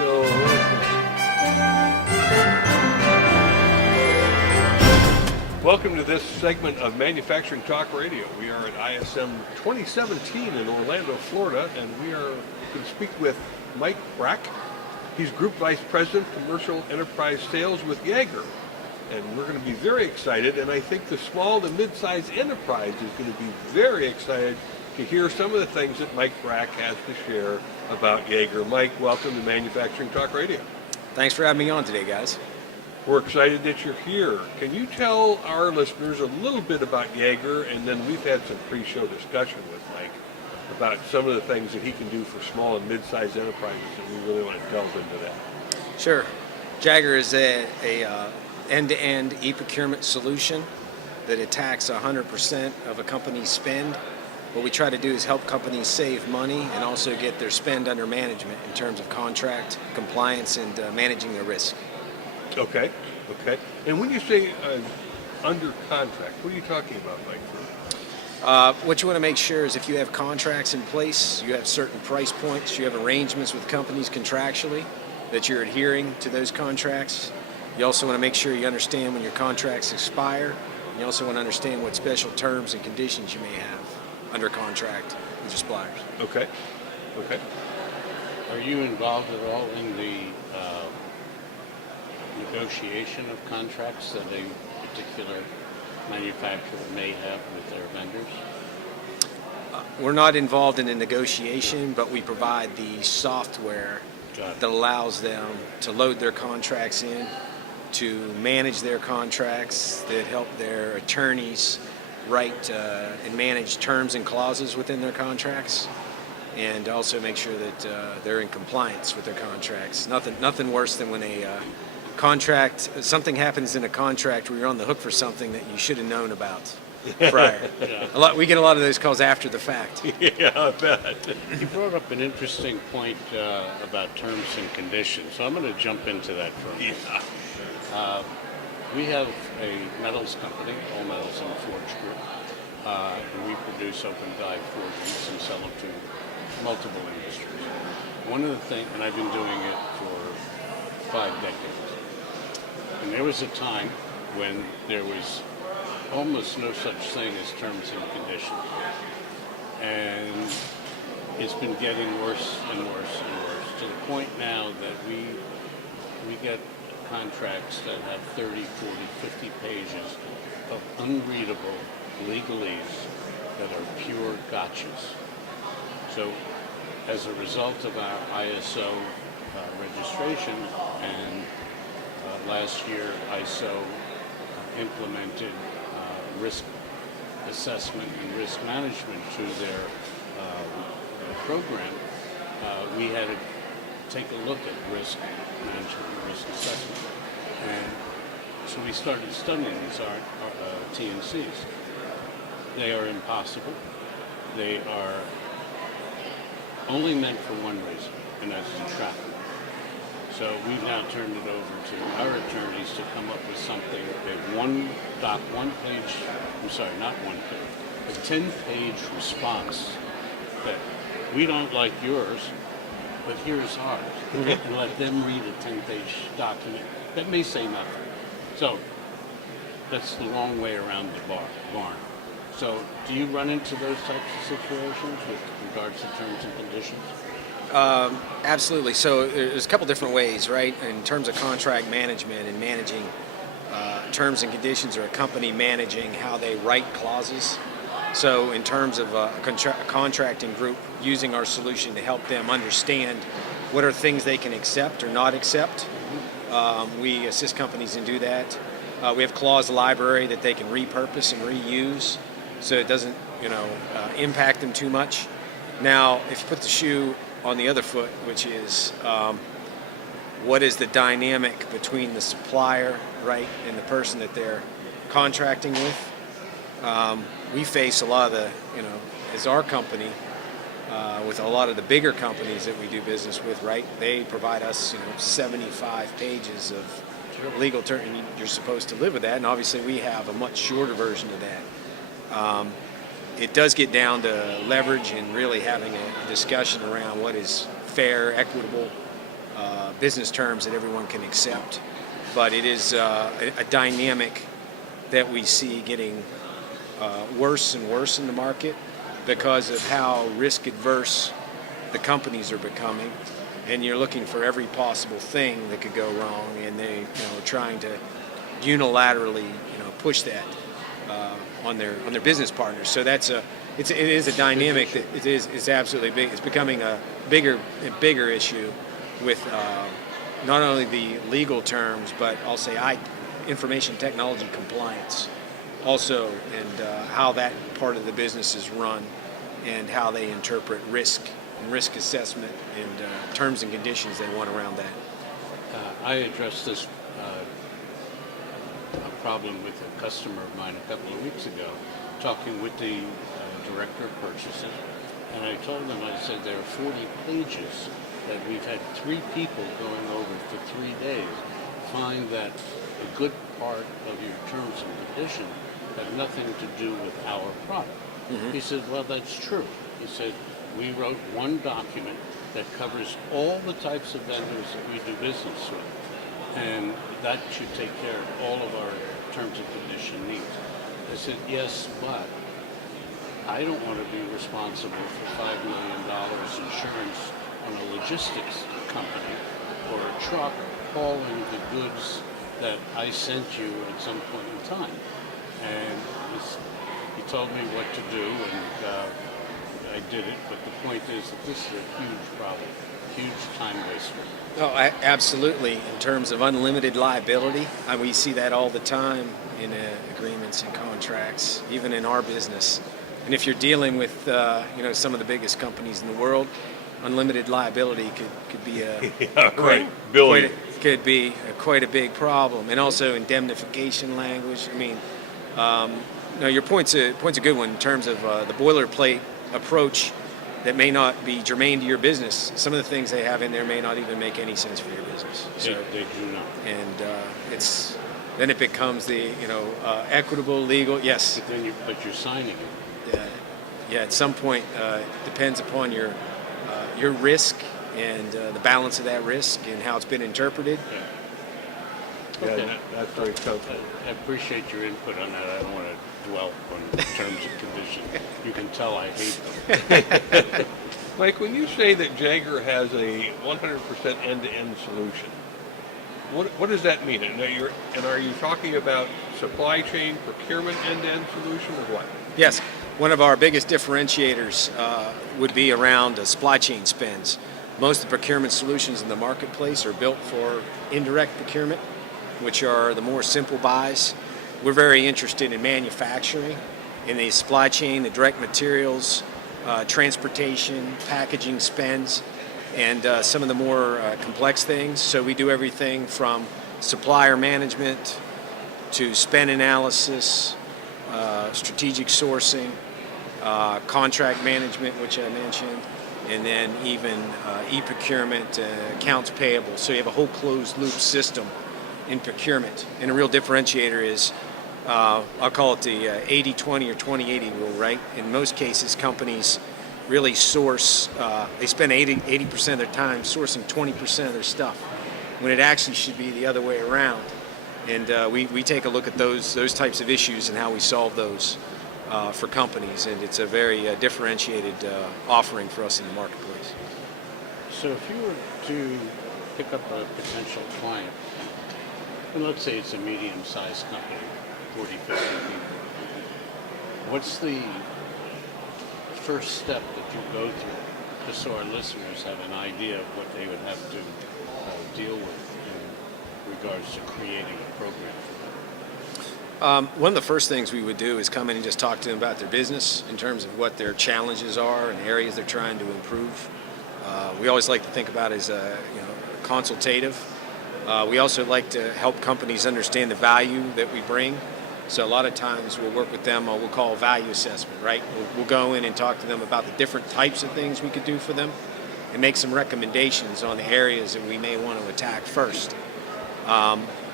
So, welcome to this segment of Manufacturing Talk Radio. We are at ISM 2017 in Orlando, Florida, and we are going to speak with Mike Brak. He's Group Vice President, Commercial Enterprise Sales with Jaggaer. And we're going to be very excited, and I think the small to mid-sized enterprise is going to be very excited to hear some of the things that Mike Brak has to share about Jaggaer. Mike, welcome to Manufacturing Talk Radio. Thanks for having me on today, guys. We're excited that you're here. Can you tell our listeners a little bit about Jaggaer, and then we've had some pre-show discussion with Mike about some of the things that he can do for small and mid-sized enterprises, and we really want to delve into that. Sure. Jaggaer is a end-to-end e-procurement solution that attacks 100% of a company's spend. What we try to do is help companies save money and also get their spend under management in terms of contract, compliance, and managing their risk. Okay. And when you say under contract, what are you talking about, Mike? What you want to make sure is if you have contracts in place, you have certain price points, you have arrangements with companies contractually, that you're adhering to those contracts. You also want to make sure you understand when your contracts expire. You also want to understand what special terms and conditions you may have under contract with your suppliers. Okay. Are you involved at all in the negotiation of contracts that a particular manufacturer may have with their vendors? We're not involved in the negotiation, but we provide the software that allows them to load their contracts in, to manage their contracts, that help their attorneys write and manage terms and clauses within their contracts, and also make sure that they're in compliance with their contracts. Nothing worse than when something happens in a contract where you're on the hook for something that you should have known about prior. We get a lot of those calls after the fact. Yeah, I bet. You brought up an interesting point about terms and conditions, so I'm going to jump into that for a minute. Yeah. We have a metals company, All Metals and Forge Group, and we produce open die forgings and sell them to multiple industries. One of the things, and I've been doing it for 5 decades, and there was a time when there was almost no such thing as terms and conditions. And it's been getting worse and worse and worse, to the point now that we get contracts that have 30, 40, 50 pages of unreadable legalese that are pure gotchas. So as a result of our ISO registration, and last year ISO implemented risk assessment and risk management to their program, we had to take a look at risk management and risk assessment. And so we started studying these TNCs. They are impossible. They are only meant for one reason, and that's to trap them. So we've now turned it over to our attorneys to come up with something, a 10-page response that we don't like yours, but here's ours. And let them read a 10-page document that may say nothing. So that's the long way around the barn. So do you run into those types of situations with regards to terms and conditions? Absolutely. So there's a couple different ways, right? In terms of contract management and managing terms and conditions, or a company managing how they write clauses. So in terms of a contracting group using our solution to help them understand what are things they can accept or not accept, we assist companies in do that. We have clause library that they can repurpose and reuse, so it doesn't impact them too much. Now, if you put the shoe on the other foot, which is what is the dynamic between the supplier, right, and the person that they're contracting with. We face a lot of the, as our company, with a lot of the bigger companies that we do business with, right, they provide us, 75 pages of legal term, and you're supposed to live with that, and obviously we have a much shorter version of that. It does get down to leverage and really having a discussion around what is fair, equitable, business terms that everyone can accept. But it is a dynamic that we see getting worse and worse in the market because of how risk adverse the companies are becoming, and you're looking for every possible thing that could go wrong, and they are trying to unilaterally push that on their business partners. So it is a dynamic that is absolutely big. It's becoming a bigger issue with not only the legal terms, but I'll say information technology compliance also, and how that part of the business is run, and how they interpret risk and risk assessment and terms and conditions they want around that. I addressed this a problem with a customer of mine a couple of weeks ago, talking with the director of purchasing, and I told them, I said, there are 40 pages that we've had 3 people going over for 3 days, find that a good part of your terms and conditions have nothing to do with our product. Mm-hmm. He said, well, that's true. He said, we wrote one document that covers all the types of vendors that we do business with, and that should take care of all of our terms and condition needs. I said, yes, but I don't want to be responsible for $5 million insurance on a logistics company or a truck hauling the goods that I sent you at some point in time. And he told me what to do, and I did it. But the point is that this is a huge problem, huge time waster. Oh, absolutely. In terms of unlimited liability, we see that all the time in agreements and contracts, even in our business. And if you're dealing with some of the biggest companies in the world, unlimited liability could be quite a big problem. And also indemnification language. I mean, your point's a good one in terms of the boilerplate approach that may not be germane to your business. Some of the things they have in there may not even make any sense for your business. So they do not. And then it becomes the equitable, legal. Yes. But you're signing it. Yeah. At some point, it depends upon your risk and the balance of that risk and how it's been interpreted. Yeah. Yeah, Okay. that's very tough. I appreciate your input on that. I don't want to dwell on terms and conditions. You can tell I hate them. Mike, when you say that Jaggaer has a 100% end-to-end solution, what does that mean? And are you talking about supply chain procurement end-to-end solution or what? Yes. One of our biggest differentiators would be around supply chain spends. Most of the procurement solutions in the marketplace are built for indirect procurement, which are the more simple buys. We're very interested in manufacturing, in the supply chain, the direct materials, transportation, packaging spends, and some of the more complex things. So we do everything from supplier management to spend analysis, strategic sourcing, contract management, which I mentioned, and then even e-procurement, accounts payable. So you have a whole closed loop system in procurement. And a real differentiator is, I'll call it the 80-20 or 20-80 rule, right? In most cases, companies really source, they spend 80% of their time sourcing 20% of their stuff, when it actually should be the other way around. And we take a look at those types of issues and how we solve those for companies, and it's a very differentiated offering for us in the marketplace. So if you were to pick up a potential client, and let's say it's a medium-sized company, 40, 50 people, what's the first step that you go through, just so our listeners have an idea of what they would have to deal with in regards to creating a program for them? One of the first things we would do is come in and just talk to them about their business in terms of what their challenges are and areas they're trying to improve. We always like to think about it as consultative. We also like to help companies understand the value that we bring. So a lot of times we'll work with them on what we'll call value assessment, right? We'll go in and talk to them about the different types of things we could do for them and make some recommendations on the areas that we may want to attack first.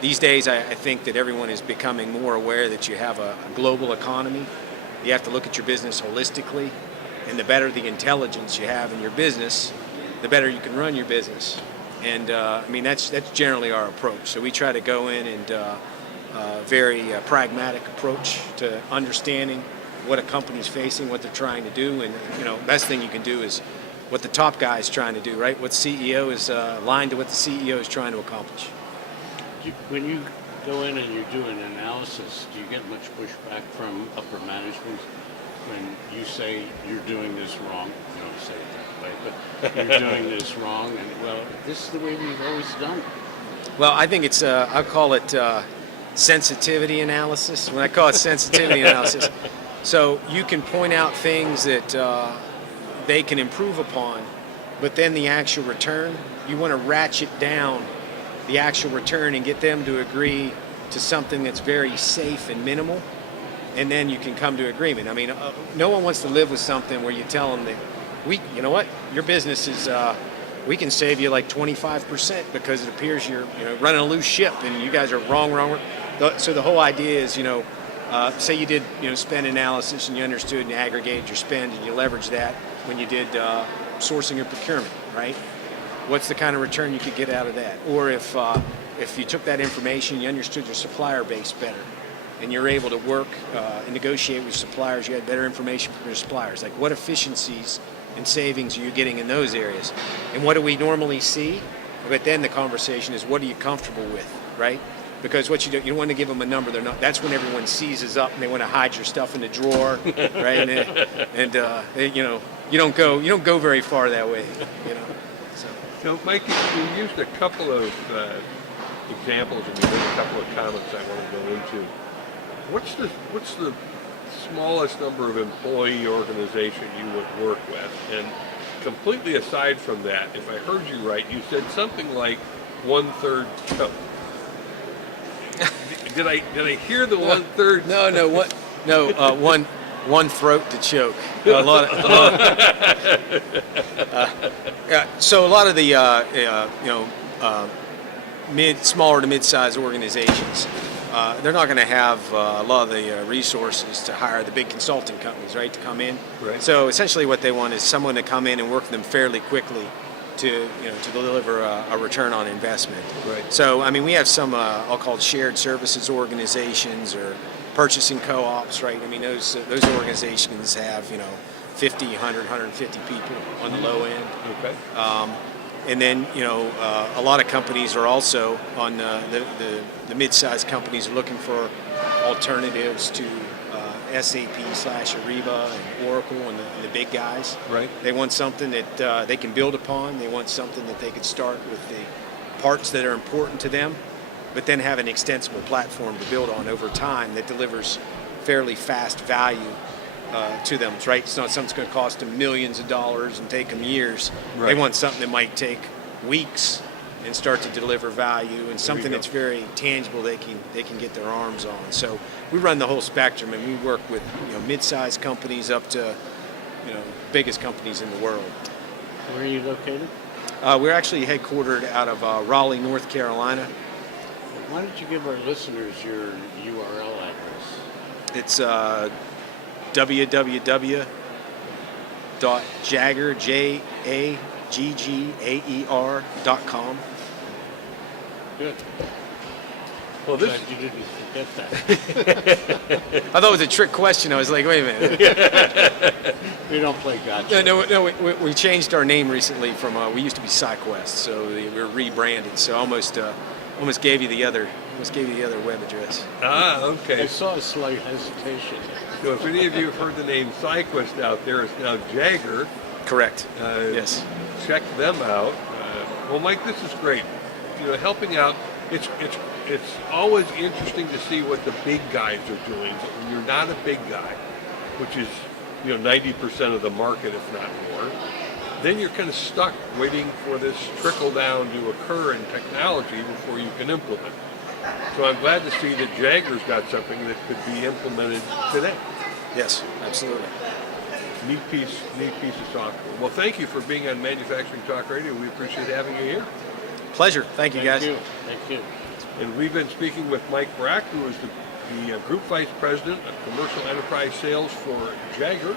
These days, I think that everyone is becoming more aware that you have a global economy. You have to look at your business holistically, and the better the intelligence you have in your business, the better you can run your business. And I mean, that's generally our approach. So we try to go in and very pragmatic approach to understanding what a company's facing, what they're trying to do, and best thing you can do is what the top guy is trying to do, right? What CEO is aligned to what the CEO is trying to accomplish. When you go in and you do an analysis, do you get much pushback from upper management when you say you're doing this wrong? You don't say it that way, but you're doing this wrong, and well, this is the way we've always done it. Well, I think it's I call it sensitivity analysis. When I call it sensitivity analysis, so you can point out things that they can improve upon, but then the actual return, you want to ratchet down the actual return and get them to agree to something that's very safe and minimal, and then you can come to agreement. I mean, no one wants to live with something where you tell them that you know what, your business is, we can save you like 25% because it appears you're running a loose ship and you guys are wrong. So the whole idea is, say you did spend analysis and you understood and aggregated your spend and you leveraged that when you did sourcing or procurement, right? What's the kind of return you could get out of that? Or if you took that information, you understood your supplier base better, and you're able to work and negotiate with suppliers, you had better information from your suppliers. Like, what efficiencies and savings are you getting in those areas? And what do we normally see? But then the conversation is, what are you comfortable with, right? Because what you don't want to give them a number they're not. That's when everyone seizes up and they want to hide your stuff in the drawer, right? You don't go very far that way, So, Mike, you used a couple of examples and you made a couple of comments I want to go into. What's the smallest number of employee organization you would work with? And completely aside from that, if I heard you right, you said something like 1/3 choke. Did I hear the 1/3? One throat to choke. So a lot of the smaller to mid-sized organizations, they're not going to have a lot of the resources to hire the big consulting companies, right, to come in. Right. So essentially, what they want is someone to come in and work with them fairly quickly to deliver a return on investment. Right. So I mean, we have some I'll call shared services organizations or purchasing co-ops, right? I mean, those organizations have 50, 100, 150 people on the low end. Okay. And then a lot of companies are also on the mid-sized companies are looking for alternatives to SAP/Ariba and Oracle and the big guys. Right. They want something that they can build upon. They want something that they could start with the parts that are important to them, but then have an extensible platform to build on over time that delivers fairly fast value to them, right? It's not something that's going to cost them millions of dollars and take them years. Right. They want something that might take weeks and start to deliver value, and something that's very tangible they can get their arms on. So we run the whole spectrum, and we work with mid-sized companies up to biggest companies in the world. Where are you located? We're actually headquartered out of Raleigh, North Carolina. Why don't you give our listeners your URL address? It's www.jaggaer, JAGGAER.com. Good. Well, this Glad you didn't forget that. I thought it was a trick question. I was like, wait a minute. We don't play gotcha. No, we changed our name recently from, we used to be SciQuest, so we were rebranded. So almost gave you the other web address. okay. I saw a slight hesitation. So if any of you have heard the name SciQuest out there, it's now Jaggaer. Correct. Yes. Check them out. Well, Mike, this is great. Helping out. It's always interesting to see what the big guys are doing. But when you're not a big guy, which is 90% of the market, if not more, then you're kind of stuck waiting for this trickle down to occur in technology before you can implement. So I'm glad to see that Jaggaer's got something that could be implemented today. Yes, absolutely. Neat piece of software. Well, thank you for being on Manufacturing Talk Radio. We appreciate having you here. Pleasure. Thank you, guys. Thank you. And we've been speaking with Mike Brak, who is the Group Vice President of Commercial Enterprise Sales for Jaggaer.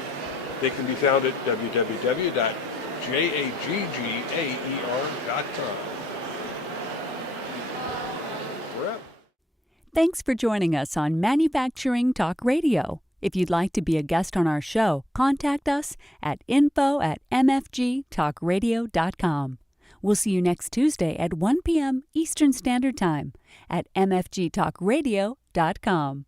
They can be found at www.jaggaer.com. Thanks for joining us on Manufacturing Talk Radio. If you'd like to be a guest on our show, contact us at info@mfgtalkradio.com. We'll see you next Tuesday at 1 p.m. Eastern Standard Time at mfgtalkradio.com.